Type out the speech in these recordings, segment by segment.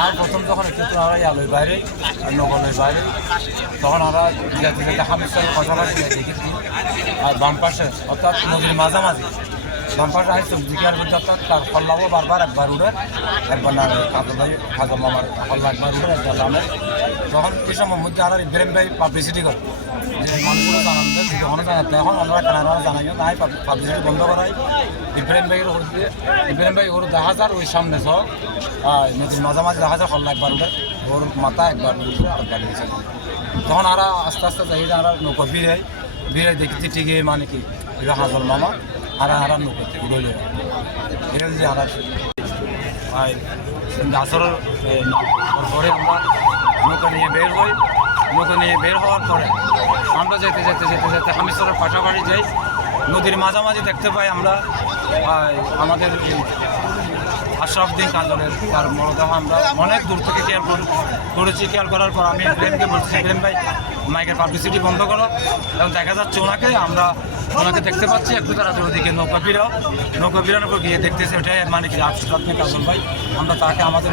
আর প্রথম যখন কিন্তু আমরা আলোয় বাইরে নগরের বাইরে, তখন আমরা দেখা যেতে হামিদ দেখেছি। আর বাম পাশে, অর্থাৎ নদীর মাঝামাঝি বাম পাশে আসছে জিজ্ঞার করতে অর্থাৎ তার ফল্লাবো বারবার একবার উঠে একবার না, কাজল ভাই, কাজল মামার ফল্লা একবার উঠে একবার নামে তখন এই সময় মধ্যে আর ইব্রাহিম ভাই পাবলিসিটি করে, যে মানুষগুলো দেন যখন জানাতে, এখন আমরা জানাই নাই পাবলিসিটি বন্ধ করাই। ইব্রাহিম ভাইয়ের ওর ইব্রাহিম ভাই ওর দেখা যার, ওই সামনে সহ নদীর মাঝামাঝি দেখা যায় ফল্লা একবার উঠে ওর মাথা একবার উঠে আর নিচে তখন আর আস্তে আস্তে যাই, আর নৌকো বিরাই বিরাই দেখছি ঠিকই মানে কি হাজল মামা। আর আর নৌকো উড়লে এটা যদি আর আর আসরের পরে আমরা নৌকা নিয়ে বের হই। নৌকা নিয়ে বের হওয়ার পরে আমরা যেতে যেতে যেতে যেতে হামিশ্বরের পাশাপাশি যাই। নদীর মাঝামাঝি দেখতে পাই আমরা আমাদের আশরাফুদ্দিন কাজলের তার মরদেহ আমরা অনেক দূর থেকে কেয়ার করেছি। কেয়ার করার পর আমি প্রেমকে বলছি প্রেম ভাই মাইকের পাবলিসিটি বন্ধ করো। এবং দেখা যাচ্ছে ওনাকে, আমরা ওনাকে দেখতে পাচ্ছি, একটু তারা ওদিকে নৌকা বিরাও নৌকা বিরানোর পর গিয়ে দেখতেছি ওটাই মানে কি আশরাফুদ্দিন কাজল ভাই। আমরা তাকে আমাদের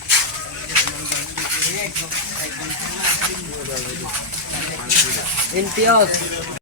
इम्तियाज़